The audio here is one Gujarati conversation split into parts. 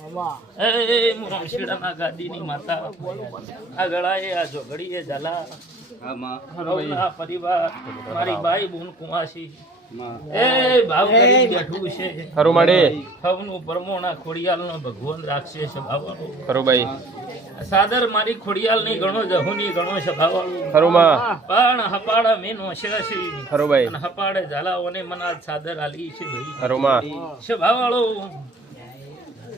એ રમશીડાના ગાદીની માતા આ ગળાએ આ જોગડીએ ઝાલા આ પરિવાર મારી બાઈ બુન કુવાસી એ ભાવ કરી બેઠું છે ખરું માડે હવનું પરમોણા ખોડિયાલનો ભગવાન રાખશે સ્વભાવવાળો ખરું ભાઈ સાદર મારી ખોડિયાલની ગણો જહુની ગણો સ્વભાવવાળો ખરું માં પણ હપાડા મેનો છે ખરું ભાઈ અને હપાડે ઝાલાઓને મના સાદર આલી છે ભાઈ ખરું માં સ્વભાવવાળો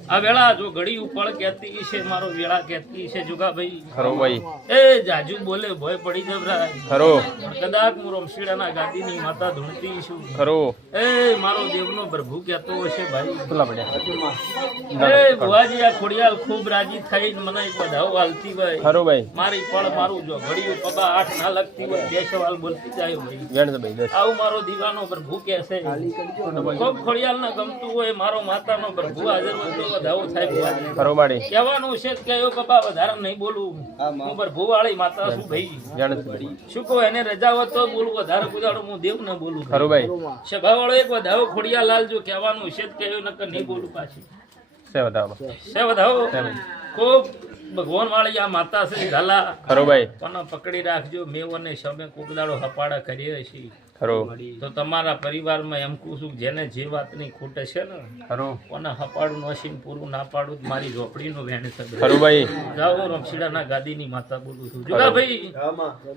આ વેળા જો ઘડી ઉપર કહેતી છે મારો વેળા કહેતી છે જુગા ભાઈ ખરું ભાઈ એ જાજુ બોલે ભય પડી જબરાય ખરું કદાચ હું રમશીડાના ગાદીની માતા ધૂણતી છું ખરું એ મારો દેવનો પ્રભુ કહેતો હશે ભાઈ ખુલ્લા પડ્યા એ ભુવાજી આ ખોડિયાલ ખૂબ રાજી થઈને મને એક બધાઓ હાલતી હોય ખરું ભાઈ મારી પળ મારું જો ઘડીયું પગા 8 ના લગતી હોય બે સવાલ બોલતી જાય ભાઈ વેણ ભાઈ દસ આવું મારો દીવાનો પ્રભુ કહેશે ખૂબ ખોડિયાલ ને ગમતું હોય મારો માતાનો પ્રભુ હાજર હોય તો વધાવો થાય ભુવાજી ખરું માડે કહેવાનું છે કે કયો બાબા વધારે નહીં બોલું હું પ્રભુ વાળી માતા છું ભાઈ જાણ ભાઈ શું કહો એને રજા હોત તો બોલું વધારે કુદાડો હું દેવ ન બોલું ખરું ભાઈ સભા વાળો એક વધાવો ખોડિયા લાલ જો કહેવાનું છે કયો નકર નહીં બોલું પાછી સે વધાવો છે વધાવો ખૂબ ભગવાન વાળી આ માતા છે ઝાલા ખરું ભાઈ પણ પકડી રાખજો મેવને સમય કોકદાડો હપાડા કરીએ છીએ ખરું તો તમારા પરિવારમાં એમ કહું છું જેને જે વાતની ખોટ છે ને ખરું કોને હપાડું નસીન પૂરું ના પાડું તો મારી ઝોપડીનું વેણ છે ખરું ભાઈ જાઓ રમશીડાના ગાદીની માતા બોલું છું જુગા ભાઈ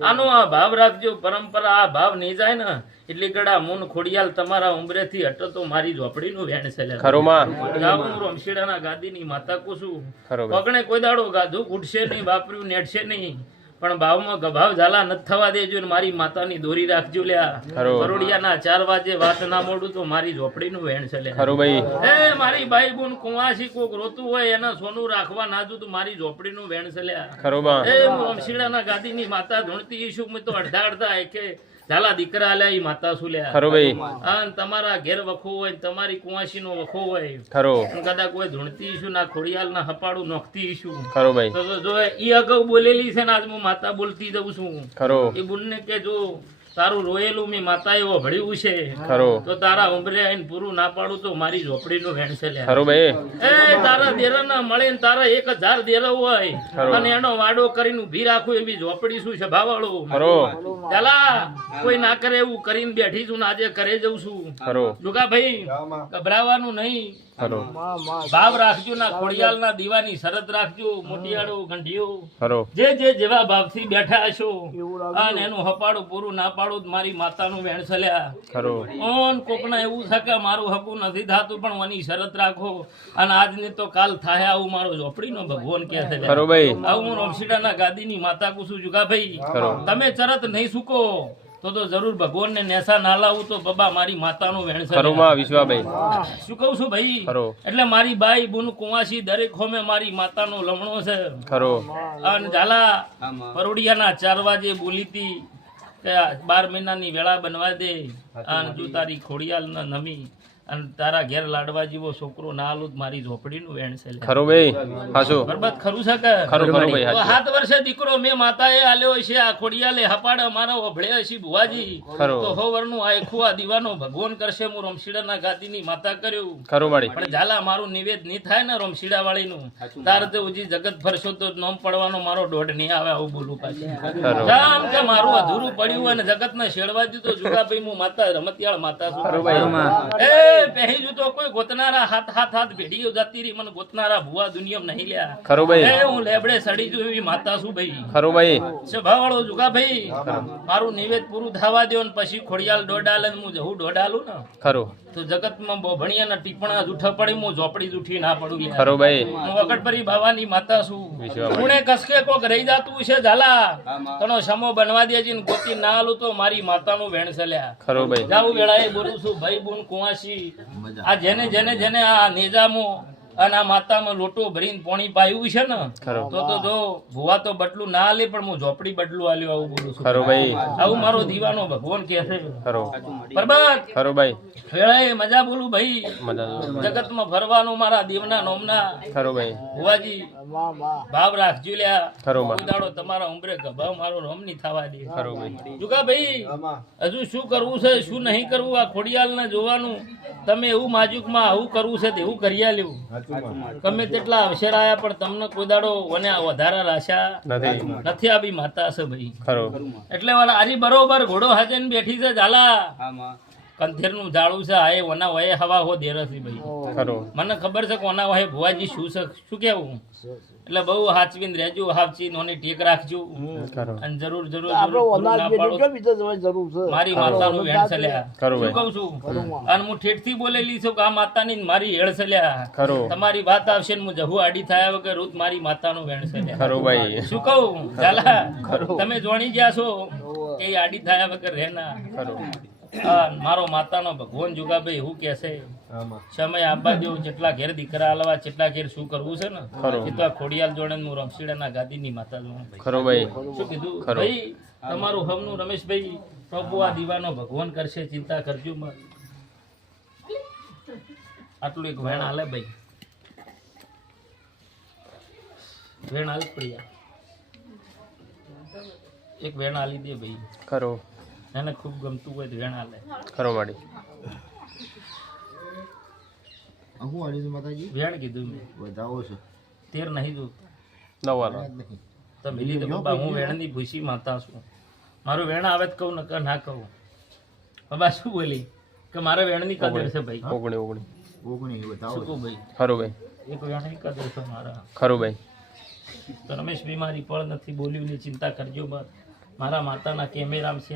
આનો આ ભાવ રાખજો પરંપરા આ ભાવ નહીં જાય ને એટલી ગડા મૂન ખોડિયાલ તમારા ઉંબરેથી હટો તો મારી ઝોપડીનું વેણ છે ખરું માં જાઓ હું રમશીડાના ગાદીની માતા કહું છું ખરું ભાઈ પગણે કોઈ દાડો ગાધું ઉઠશે નહીં વાપર્યું નેટશે નહીં પણ ભાવમાં ગભાવ ઝાલા નથી થવા દેજો ને મારી માતાની દોરી રાખજો લ્યા કરોડિયાના 4 વાગે વાત ના મોડું તો મારી ઝોપડીનું વેણ છે લ્યા ખરું ભાઈ એ મારી બાઈ બોન કુવાસી કોક રોતું હોય એને સોનું રાખવા નાજુ તો મારી ઝોપડીનું વેણ છે લ્યા ખરું માં એ હું રમશીડાના ગાદીની માતા ધૂણતી ઈશું મેં તો અડધા કે ઝાલા દીકરા આલ્યા ઈ માતા શું લ્યા ખરું ભાઈ અને તમારા ઘેર વખો હોય તમારી કુવાસીનો વખો હોય ખરું કદાચ કોઈ ધૂણતી ઈશું ના ખોડિયાલ ના હપાડું નોખતી ઈશું ખરું ભાઈ તો જો ઈ અગાઉ બોલેલી છે ને આજ હું માતા બોલતી જઉં છું ખરું એ બુનને કે જો તારું રોયેલું મેં માતાએ વભળ્યું છે ખરું તો તારા ઉંબરે આઈને પૂરું ના પાડું તો મારી ઝોપડીનું વેણ છે લ્યા ખરું ભાઈ એ તારા દેરાના મળે ને તારા 1000 દેરા હોય અને એનો વાડો કરીને ઊભી રાખું એવી ઝોપડી શું છે ભાવાળો ખરું ચાલા કોઈ ના કરે એવું કરીને બેઠી છું ને આજે કરે જઉં છું ખરું જુગા ભાઈ ગભરાવાનું નહીં ખરું ભાવ રાખજો ના ખોડિયાલના દીવાની શરત રાખજો મોટિયાળો ગંઢિયો ખરું જે જેવા ભાવથી બેઠા હશો અને એનું હપાડું પૂરું ના પાડું તો મારી માતાનું વેણ છલ્યા ખરું ઓન કોકના એવું છે કે મારું હકું નથી થાતું પણ ઓની શરત રાખો અને આજની તો કાલ થાય આવું મારો ઝોપડીનો ભગવાન કહે છે ખરું ભાઈ આવું હું રમશીડાના ગાદીની માતા કુસુ જુગા ભાઈ તમે ચરત નહીં સુકો તો જરૂર ભગવાનને નેસા ના લાવું તો બબા મારી માતાનું વેણ છે ખરું માં વિશ્વાભાઈ શું કહું છું ભાઈ ખરું એટલે મારી બાઈ બુન કુવાસી દરેક હોમે મારી માતાનો લમણો છે ખરું અને ઝાલા પરોડિયાના 4 વાગે બોલીતી કે 12 મહિનાની વેળા બનવા દે અને જો તારી ખોડિયાલ ન નમી અને તારા ઘેર લાડવા જેવો છોકરો ના આલું મારી ઝોપડીનું વેણ છે ખરું ભાઈ હાચું બરબાદ ખરું છે કે ખરું ખરું ભાઈ તો 7 વર્ષે દીકરો મેં માતાએ આલ્યો છે આ ખોડિયાલે હપાડે મારા ઓભળે છે ભુવાજી તો હોવરનું આખું આ દીવાનો ભગવાન કરશે હું રમશીડાના ગાદીની માતા કર્યું ખરું માડી પણ ઝાલા મારું નિવેદ નહીં થાય ને રમશીડા વાળીનું તાર તો ઉજી જગત ફરશો તો નોમ પડવાનો મારો દોઢ નહીં આવે આવું બોલું પાછું જામ કે મારું અધૂરું પડ્યું હોય ને જગતને શેડવા દીધો જુગાભાઈ હું માતા રમતિયાળ માતા છું ખરું ભાઈ એ પહેજુ તો કોઈ ગોતનારા હાથ ભેડીઓ જતી રહી મને ગોતનારા ભુવા દુનિયામાં નહીં લ્યા ખરું ભાઈ એ હું લેબડે સડી જો એવી માતા છું ભાઈ ખરું ભાઈ સ્વભાવવાળો જુગા ભાઈ મારું નિવેદ પૂરું થવા દો ને પછી ખોડિયાલ દોડાલે હું જહું દોડાલું ને ખરું તો જગતમાં ભણિયાના ટીપણા જૂઠા પડી હું ઝોપડી જૂઠી ના પડું ખરું ભાઈ હું વકટપરી બાવાની માતા છું પુણે કસકે કોક રહી જાતું છે ઝાલા તનો સમો બનવા દેજી ને ગોતી ના આલું તો મારી માતાનું વેણ ચલ્યા ખરું ભાઈ જાવું વેળાએ બોલું છું ભાઈ બુન કુવાસી આ જેને આ નેજામો અને આ માતામાં લોટો ભરીને પાણી પાયું છે ને તો જો ભુવા તો બટલું ના આલે પણ હું ઝોપડી બટલું આલ્યું આવું બોલું છું ખરું ભાઈ આવું મારો દીવાનો ભગવાન કહે છે ખરું બરબાદ ખરું ભાઈ વેળાએ મજા બોલું ભાઈ મજા જગતમાં ફરવાનું મારા દેવના નોમના ખરું ભાઈ ભુવાજી ભાવ રાખજો લ્યા ખરું માં દાડો તમારા ઉંબરે ગભાવ મારો રોમ નહીં થવા દે ખરું ભાઈ જુગા ભાઈ હજુ શું કરવું છે શું નહીં કરવું આ ખોડિયાલ ને જોવાનું તમે એવું માજુકમાં આવું કરવું છે તેવું કરી લેવું ગમે તેટલા અવસર આયા પણ તમને કોઈ દાડો વને વધારે રાશા નથી નથી આપી માતા છે ભાઈ. ખરું એટલે વાલા આરી બરોબર ઘોડો હાજે ને બેઠી છે ઝાલા કંથેર નું ઝાડું છે આ ઓના વયે હવા હો દેરસી ભાઈ. ખરું મને ખબર છે કે ઓના વયે ભુવાજી શું છે શું કેવું. એટલે બહુ હાચવીને રહેજો, હાચવી નોની ટેક રાખજો ખરું અને જરૂર જરૂર જરૂર ના પાડો. મારી માતાનું વેણ ચલ્યા ખરું શું ભાઈ કહું છું અને હું ઠેઠથી બોલેલી છું કે આ માતાની ને મારી હેળ ચલ્યા. ખરું તમારી વાત આવશે ને હું જહુ આડી થયા વગર રૂત મારી માતાનું વેણ ચલ્યા. ખરું ભાઈ શું કહું ઝાલા તમે જોણી ગયા છો કે એ આડી થયા વગર રહેના. ખરું હા, મારો માતાનો ભગવાન જુગાભાઈ એવું કે છે સમય આપવા દેવું, જેટલા ઘેર દીકરા આલવા જેટલા ઘેર શું કરવું છે ને ખરું. એ તો આ ખોડિયાલ જોડે ને હું રમશીડાના ગાદીની માતા જોડે ભાઈ. ખરું ભાઈ શું કીધું ખરું. ભાઈ તમારું હમનું રમેશભાઈ પ્રભુ આ દીવાનો ભગવાન કરશે, ચિંતા કરજો મત. આટલું એક વેણ હાલે ભાઈ, વેણ હાલ પ્રિયા એક વેણ હાલી દે ભાઈ. ખરું એને ખૂબ ગમતું હોય તો વેણ હાલે. ખરું માડી વેણ કીધું મેં તેર નહીં જોતું. નવાલો તો મિલી તો બાબા હું વેણની ભૂસી માતા છું. મારું વેણ આવે તો કહું નકર ના કહું. બાબા શું બોલી કે મારે વેણની કદર છે ભાઈ. ઓગણી શું કહું ભાઈ, ખરું ભાઈ એક વેણની કદર છે મારા. ખરું ભાઈ તો રમેશભાઈ મારી પળ નથી બોલ્યું ની ચિંતા કરજો બસ. મારા માતાના કેમેરામ છે